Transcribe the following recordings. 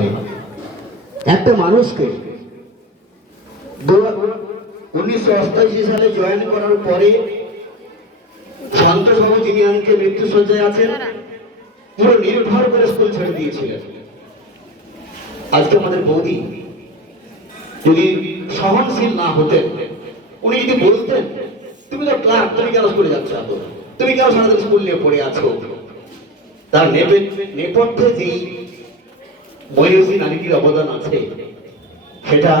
হবে। একটা মানুষকে 1988 সালে জয়েন করার পরে সন্তোষবাবু যিনি আজকে মৃত্যুশয্যায় আছেন, পুরো নির্ভর করে স্কুল ছেড়ে দিয়েছিলেন। আজকে আমাদের বৌদি যদি সহনশীল না হতেন, উনি যদি বলতেন তুমি তো ক্লাস, তুমি কেন স্কুলে যাচ্ছ, তুমি কেন সারাদিন স্কুল নিয়ে পড়ে আছো, তার নেপথ্যে যেই মহিষী নারীটির অবদান আছে সেটা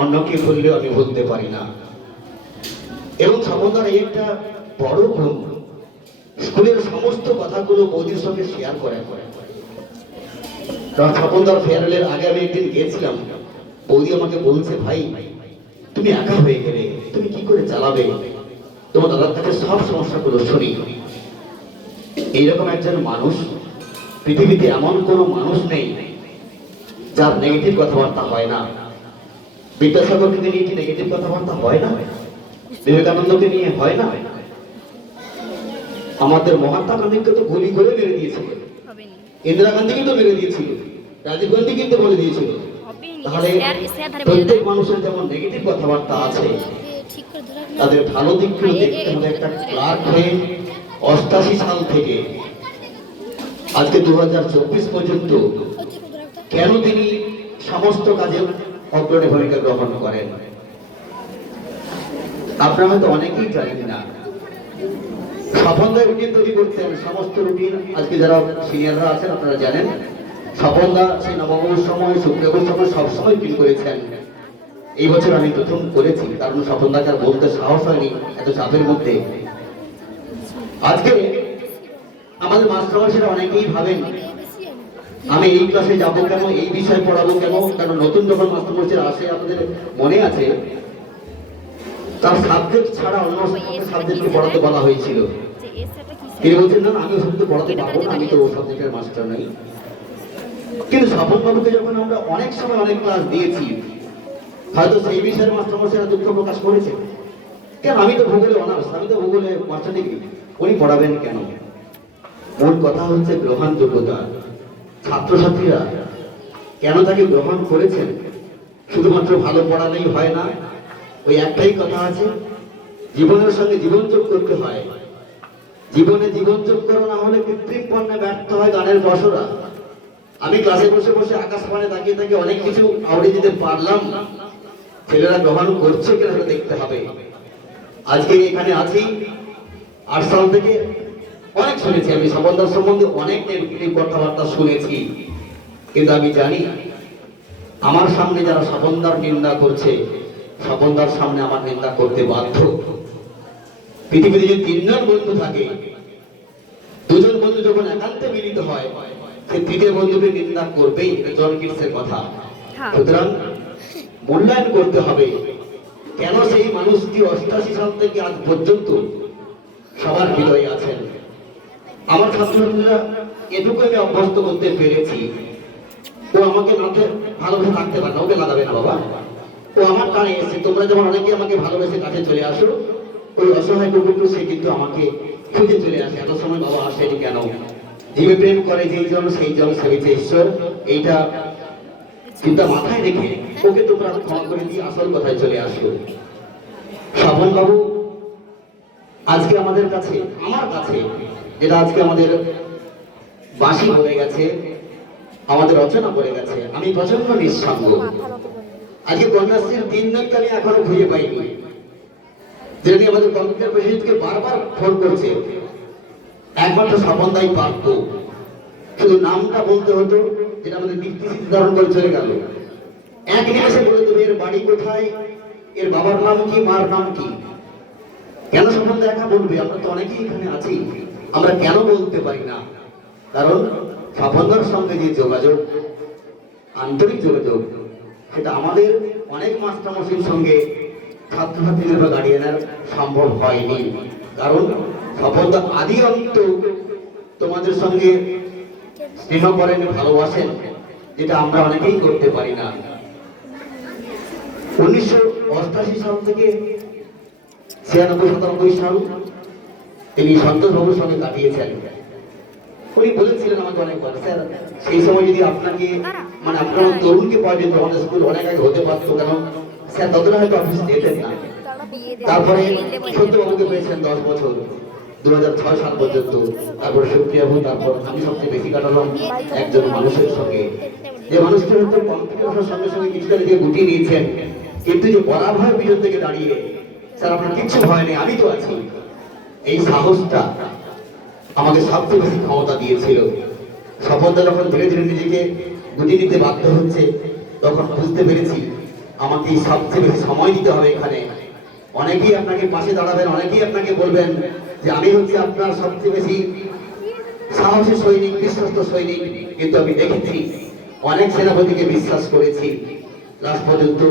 অন্যকে বললেও আমি বলতে পারি না। এবং স্বপনদার এই একটা বড় গুণ, স্কুলের সমস্ত কথাগুলো বৌদির সঙ্গে শেয়ার করে। স্বপনদার ফেয়ারওয়েলের আগে আমি একদিন গিয়েছিলাম, বৌদি আমাকে বলছে, ভাই তুমি একা হয়ে গেলে, তুমি কি করে চালাবে, তোমার দাদার কাছে সব সমস্যাগুলো শুনি। এইরকম একজন মানুষ পৃথিবীতে এমন কোনো মানুষ নেই যার নেগেটিভ কথাবার্তা হয় না। বিদ্যাসাগরকে নিয়ে কি নেগেটিভ কথাবার্তা হয় না? বিবেকানন্দকে নিয়ে হয় না? আমাদের মহাত্মা গান্ধীকে তো গুলি করে মেরে দিয়েছিল, ইন্দিরা গান্ধীকে তো মেরে দিয়েছিল, রাজীব গান্ধী কিন্তু বলে দিয়েছিল। তাহলে প্রত্যেক মানুষের যেমন নেগেটিভ কথাবার্তা আছে, তাদের ভালো দিকগুলো দেখতে হবে। একটা ক্লার্ক হয়ে 88 সাল থেকে আজকে 2024 পর্যন্ত কেন তিনি সমস্ত কাজে অগ্রণী ভূমিকা গ্রহণ করেন, আপনারা হয়তো অনেকেই জানেন না। স্বপনদা রুটিন তৈরি করতেন, সমস্ত রুটিন আজকে যারা সিনিয়ররা আছেন আপনারা জানেন, স্বপনদা সেই নবমীর সময়, শুক্রবারের সময় সবসময় রুটিন করেছেন। এই বছর আমি প্রথম করেছি, কারণ স্বপনদাকে আর বলতে সাহস হয়নি এত চাপের মধ্যে। আজকে আমাদের মাস্টারমশাইরা অনেকেই ভাবেন আমি এই ক্লাসে যাবো কেন, এই বিষয় পড়াবো কেন, কারণ নতুন যখন মাস্টারমশাইরা আসে আপনাদের মনে আছে তার সাবজেক্ট ছাড়া অন্য সাবজেক্টকে পড়াতে বলা হয়েছিল। তিনি বলছেন না আমি ও সাবজেক্ট পড়াতে পারবো না, আমি তো ও সাবজেক্টের মাস্টার নই। কিন্তু স্বপনবাবুকে যখন আমরা অনেক সময় অনেক ক্লাস দিয়েছি, হয়তো সেই বিষয়ের মাস্টারমশাইরা দুঃখ প্রকাশ করেছে, কেন আমি তো ভূগোলে অনার্স, আমি তো ভূগোলে মাস্টার ডিগ্রি, উনি পড়াবেন কেন? মূল কথা হচ্ছে গ্রহণযোগ্যতা। ছাত্রছাত্রীরা কেন তাকে গ্রহণ করেছেন? শুধুমাত্র ভালো পড়ালেই হয় না, ওই একটাই কথা আছে, জীবনের সঙ্গে জীবনযোগ করতে হয়। জীবনে জীবনযোগ করা না হলে কৃত্রিম পণ্যে ব্যর্থ হয় গানের বসরা। আমি ক্লাসে বসে বসে আকাশ পানে তাকিয়ে তাকিয়ে অনেক কিছু আউড়ে দিতে পারলাম, ছেলেরা গ্রহণ করছে কিনা সেটা দেখতে হবে। আজকে এখানে আছি 8 সাল থেকে, অনেক শুনেছি আমি স্বপনদার সম্বন্ধে, অনেক নেগেটিভ কথাবার্তা শুনেছি, কিন্তু আমি জানি আমার সামনে যারা স্বপনদার নিন্দা করছে, স্বপনদার সামনে আমার নিন্দা করতে বাধ্য। পৃথিবীতে যদি 3 জন বন্ধু থাকে, 2 জন বন্ধু যখন একান্তে মিলিত হয়, সে 3টে বন্ধুকে নিন্দা করবেই, এটা জন কিটসের কথা। সুতরাং মূল্যায়ন করতে হবে কেন সেই মানুষটি 88 সাল থেকে আজ পর্যন্ত সবার হৃদয়ে আছেন। আমার ছাত্রছাত্রীরা এটুকু আমি অভ্যস্ত করতে পেরেছি, ও আমাকে ভালোবেসে থাকতে পারে না, ওকে লাগাবে না বাবা, ও আমার টানে এসে, তোমরা যেমন অনেকে আমাকে ভালোবেসে কাছে চলে আসো, ওই অসহায় কুকুরটু সে কিন্তু আমাকে খুঁজে চলে আসে, এত সময় বাবা আসেনি কেন? জীবে প্রেম করে যেই জন সেই জন সেবিছে ঈশ্বর, এইটা চিন্তা মাথায় রেখে ওকে তোমরা ক্ষমা করে দিয়ে আসল কথায় চলে আসো। স্বপন বাবু আজকে আমাদের কাছে, আমার কাছে, যেটা আজকে আমাদের বাঁশি বলে গেছে, আমাদের রচনা বলে গেছে, আমি প্রচন্ড নিঃসঙ্গ। আজকে কন্যাশ্রীর 3 জনকে আমি এখনো খুঁজে পাইনি, যেটা নিয়ে আমাদের কম্পিউটার প্রেসিডেন্টকে বারবার ফোন করছে। একমাত্র স্বপনদাই পারত, শুধু নামটা বলতে হতো, যেটা আমাদের দীপ্তিসিদ্ধি ধারণ করে চলে গেল। এক নিমেষে বলে দেবে এর বাড়ি কোথায়, এর বাবার নাম কি, মার নাম কি। কেন স্বপনদা একা বলবে? আমরা তো অনেকেই এখানে আছি, আমরা কেন বলতে পারি না? কারণ স্বপনদার সঙ্গে যে যোগাযোগ, আন্তরিক যোগাযোগ, সেটা আমাদের অনেক মাস্টারমশাইয়ের সঙ্গে ছাত্রছাত্রীদের বা গার্ডিয়ানের সম্ভব হয়নি। কারণ স্বপনদা আদি অন্ত তোমাদের সঙ্গে স্নেহ করেন, ভালোবাসেন, যেটা আমরা অনেকেই করতে পারি না। 1988 সাল থেকে 96-97 সাল তিনি সন্তোষবাবুর সঙ্গে কাটিয়েছেন। উনি বলেছিলেন আমাকে অনেকবার, স্যার সেই সময় যদি আপনাকে মানে আপনার তরুণকে পাওয়া যেত, আমাদের স্কুল অনেক আগে হতে পারতো, কেন স্যার ততটা হয়তো অফিস যেতেন না। তারপরে সত্যবাবুকে পেয়েছেন 10 বছর, 2006 সাল পর্যন্ত। তারপরে সুপ্রিয়াবু, তারপর আমি সবচেয়ে বেশি কাটালাম একজন মানুষের সঙ্গে, যে মানুষটা হয়তো কম্পিটিশনের সঙ্গে সঙ্গে কিছুটা নিজে গুটিয়ে নিয়েছেন, কিন্তু যে পরাভয় বিরোধ থেকে দাঁড়িয়ে স্যার আপনার কিচ্ছু ভয় নেই, আমি তো আছি, এই সাহসটা আমাকে সবচেয়ে বেশি ক্ষমতা দিয়েছিল। স্বপনদা যখন ধীরে ধীরে নিজেকে গুটিয়ে নিতে বাধ্য হচ্ছে, তখন বুঝতে পেরেছি আমাকে সবচেয়ে বেশি সময় দিতে হবে এখানে। অনেকেই আপনাকে পাশে দাঁড়াবেন, অনেকেই আপনাকে বলবেন যে আমি হচ্ছে আপনার সবচেয়ে বেশি সাহসী সৈনিক, বিশ্বস্ত সৈনিক, কিন্তু আমি দেখেছি অনেক সেনাপতিকে বিশ্বাস করেছি, লাস্ট পর্যন্ত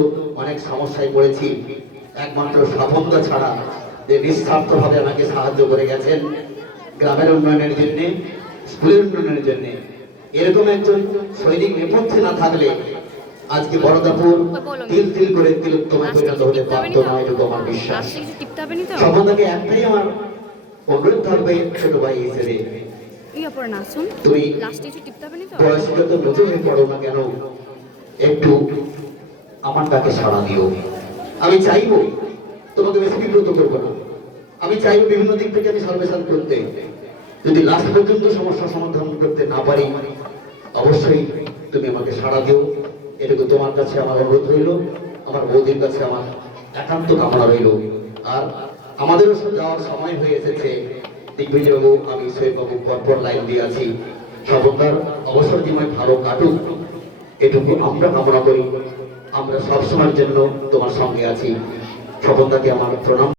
অনেক সমস্যায় পড়েছি। একমাত্র স্বপনদা ছাড়া, যে নিঃস্বার্থভাবে আমাকে সাহায্য করে গেছেন গ্রামের উন্নয়নের জন্য, স্কুলের উন্নয়নের জন্য, এরকম একজন সৈনিক নেপথ্যে না থাকলে আজকে বরদাপুর তিল তিল করে তিলোত্তমে পরিণত হতে পারতো না, এটুকু আমার বিশ্বাস। স্বপনদাকে একটাই আমার অনুরোধ থাকবে ছোট ভাই হিসেবে, তুমি বয়স যত নতুন হয়ে পড়ো না কেন, একটু আমার ডাকে সাড়া দিও। আমি চাইবো তোমাকে বেশি বিব্রত করবো না, আমি চাইবো বিভিন্ন দিক থেকে আমি সর্বেশন করতে। যদি লাস্ট পর্যন্ত সমস্যা সমাধান করতে না পারি, অবশ্যই তুমি আমাকে সাড়া দিও, এটুকু তোমার কাছে আমার অনুরোধ রইল, আমার বৌদির কাছে আমার একান্ত কামনা রইল। আর আমাদেরও যাওয়ার সময় হয়ে এসেছে। দিগ্বিজয়বাবু, আমি সোহেববাবু পরপর লাইন দিয়ে আছি, স্বপনদার অবসর জীবনে ভালো কাটুক, এটুকু আমরা কামনা করি। আমরা সবসময়ের জন্য তোমার সঙ্গে আছি। স্বপনদাকে আমার প্রণাম।